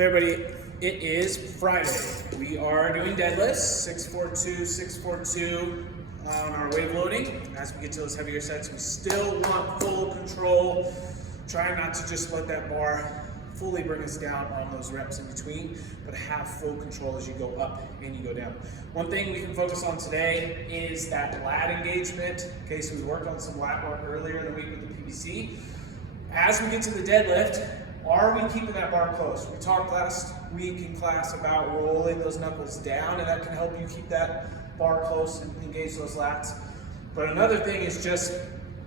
Hey everybody, it is Friday. We are doing deadlifts, 642, 642 on our wave loading. As we get to those heavier sets, we still want full control. Try not to just let that bar fully bring us down on those reps in between, but have full control as you go up and you go down. One thing we can focus on today is that lat engagement. Okay, so we worked on some lat work earlier in the week with the PVC. As we get to the deadlift, are we keeping that bar close? We talked last week in class about rolling those knuckles down, and that can help you keep that bar close and engage those lats. But another thing is just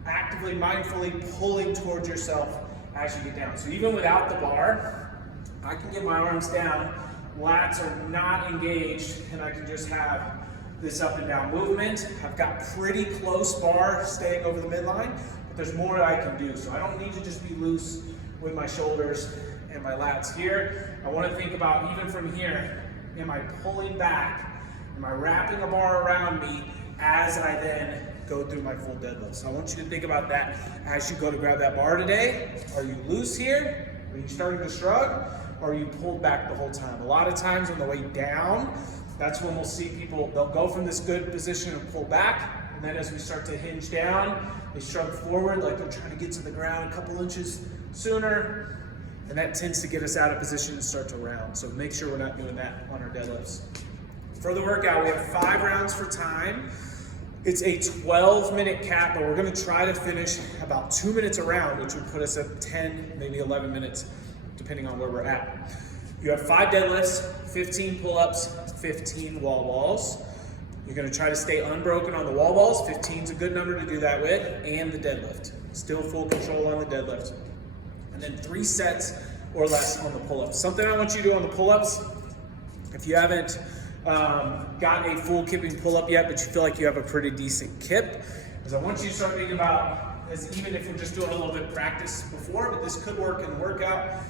actively, mindfully pulling towards yourself as you get down. So even without the bar, I can get my arms down, lats are not engaged, and I can just have this up and down movement. I've got pretty close bar staying over the midline, but there's more I can do. So I don't need to just be loose with my shoulders and my lats here. I want to think about, even from here, am I pulling back? Am I wrapping a bar around me as I then go through my full deadlift? So I want you to think about that as you go to grab that bar today. Are you loose here? Are you starting to shrug? Or are you pulled back the whole time? A lot of times on the way down, that's when we'll see people, they'll go from this good position and pull back, and then as we start to hinge down, they shrug forward like they're trying to get to the ground a couple inches sooner, and that tends to get us out of position and start to round. So make sure we're not doing that on our deadlifts. For the workout, we have 5 rounds for time. It's a 12-minute cap, but we're gonna try to finish about 2 minutes a round, which would put us at 10, maybe 11 minutes, depending on where we're at. You have 5 deadlifts, 15 pull-ups, 15 wall balls. You're gonna try to stay unbroken on the wall balls. 15 is a good number to do that with, and the deadlift. Still full control on the deadlift. And then 3 sets or less on the pull-ups. Something I want you to do on the pull-ups, if you haven't got a full kipping pull-up yet, but you feel like you have a pretty decent kip, is I want you to start thinking about, as even if we're just doing a little bit of practice before, but this could work in the workout,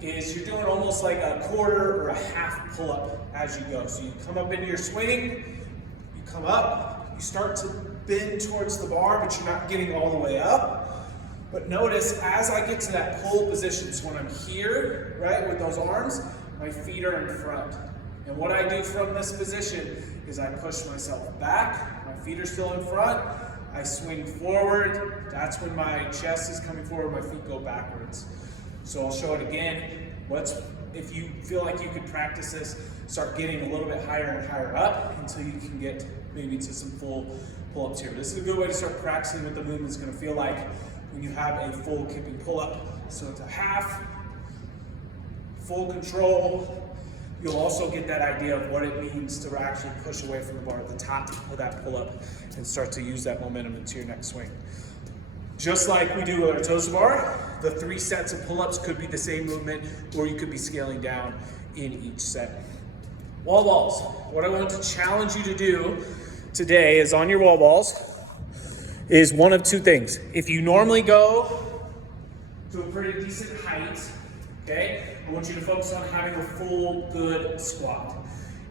is you're doing almost like a quarter or a half pull-up as you go. So you come up into your swing, you come up, you start to bend towards the bar, but you're not getting all the way up. But notice as I get to that pull position, so when I'm here, right, with those arms, my feet are in front. And what I do from this position is I push myself back, my feet are still in front, I swing forward, that's when my chest is coming forward, my feet go backwards. So I'll show it again. If you feel like you could practice this, start getting a little bit higher and higher up until you can get maybe to some full pull-ups here. This is a good way to start practicing what the movement's gonna feel like when you have a full kipping pull-up. So it's a half, full control. You'll also get that idea of what it means to actually push away from the bar at the top of that pull-up and start to use that momentum into your next swing. Just like we do with our toes bar, the 3 sets of pull-ups could be the same movement, or you could be scaling down in each set. Wall balls. What I want to challenge you to do today is on your wall balls is one of 2 things. If you normally go to a pretty decent height, okay, I want you to focus on having a full good squat.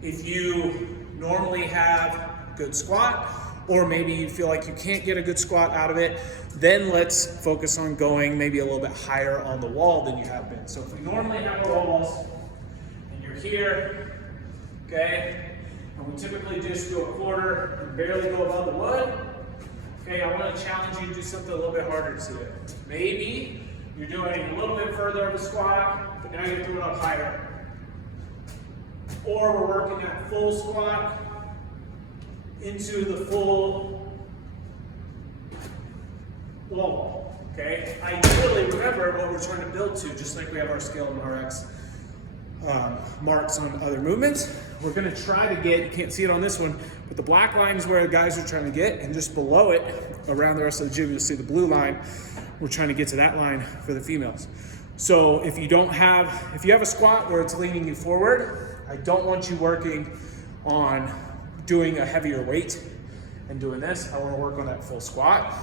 If you normally have good squat, or maybe you feel like you can't get a good squat out of it, then let's focus on going maybe a little bit higher on the wall than you have been. So if we normally have our wall balls, and you're here, okay, and we typically just do a quarter and barely go above the wood, okay, I want to challenge you to do something a little bit harder today. Maybe you're doing a little bit further of a squat, but now you're doing it up higher. Or we're working that full squat into the full wall ball, okay? Ideally, remember what we're trying to build to, just like we have our scale and RX marks on other movements. We're gonna try to get, you can't see it on this one, but the black line is where the guys are trying to get, and just below it, around the rest of the gym, you'll see the blue line. We're trying to get to that line for the females. So if you have a squat where it's leaning you forward, I don't want you working on doing a heavier weight and doing this. I want to work on that full squat.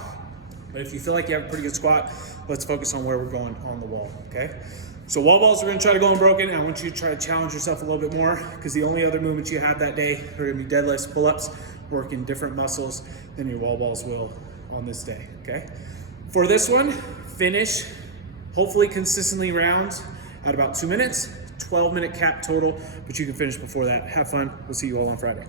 But if you feel like you have a pretty good squat, let's focus on where we're going on the wall, okay? So wall balls, we're gonna try to go unbroken. I want you to try to challenge yourself a little bit more, because the only other movements you have that day are gonna be deadlifts, pull-ups, working different muscles than your wall balls will on this day, okay? For this one, finish hopefully consistently rounds at about 2 minutes. 12-minute cap total, but you can finish before that. Have fun. We'll see you all on Friday.